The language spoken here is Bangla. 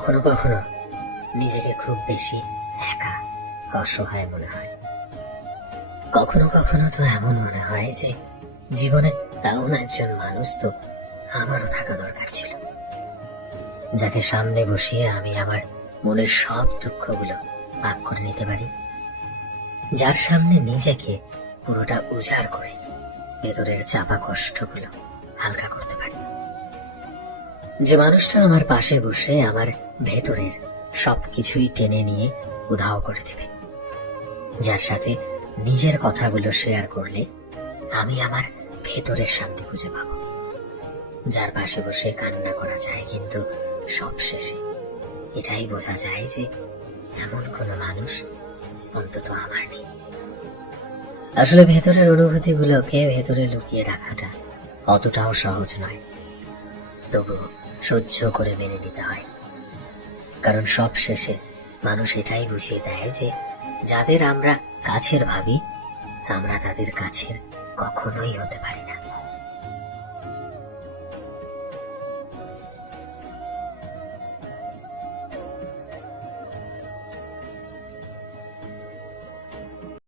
কখনো কখনো নিজেকে খুব বেশি একা, অসহায় মনে হয়। কখনো কখনো তো এমন মনে হয় যে জীবনে এমন একজন মানুষ তো আমারও থাকা দরকার ছিল, যাকে সামনে বসিয়ে আমি আমার মনের সব দুঃখগুলো ভাগ করে নিতে পারি, যার সামনে নিজেকে পুরোটা উজাড় করে ভেতরের চাপা কষ্টগুলো হালকা করতে পারি। যে মানুষটা আমার পাশে বসে আমার ভেতরের সবকিছুই টেনে নিয়ে উধাও করে দেবে, যার সাথে নিজের কথাগুলো শেয়ার করলে আমি আমার ভেতরের শান্তি খুঁজে পাবো, যার পাশে বসে কান্না করা যায় কিন্তু সব শেষে এটাই বোঝা যায় যে এমন কোনো মানুষ অন্তত আমার নেই। আসলে ভেতরের অনুভূতিগুলোকে ভেতরে লুকিয়ে রাখাটা অতটাও সহজ নয়, তবুও সহ্য করে মেনে নিতে হয়। কারণ সব শেষে মানুষ এটাই বুঝিয়ে দেয় যে যাদের আমরা কাছের ভাবি আমরা তাদের কাছের কখনোই হতে পারি না।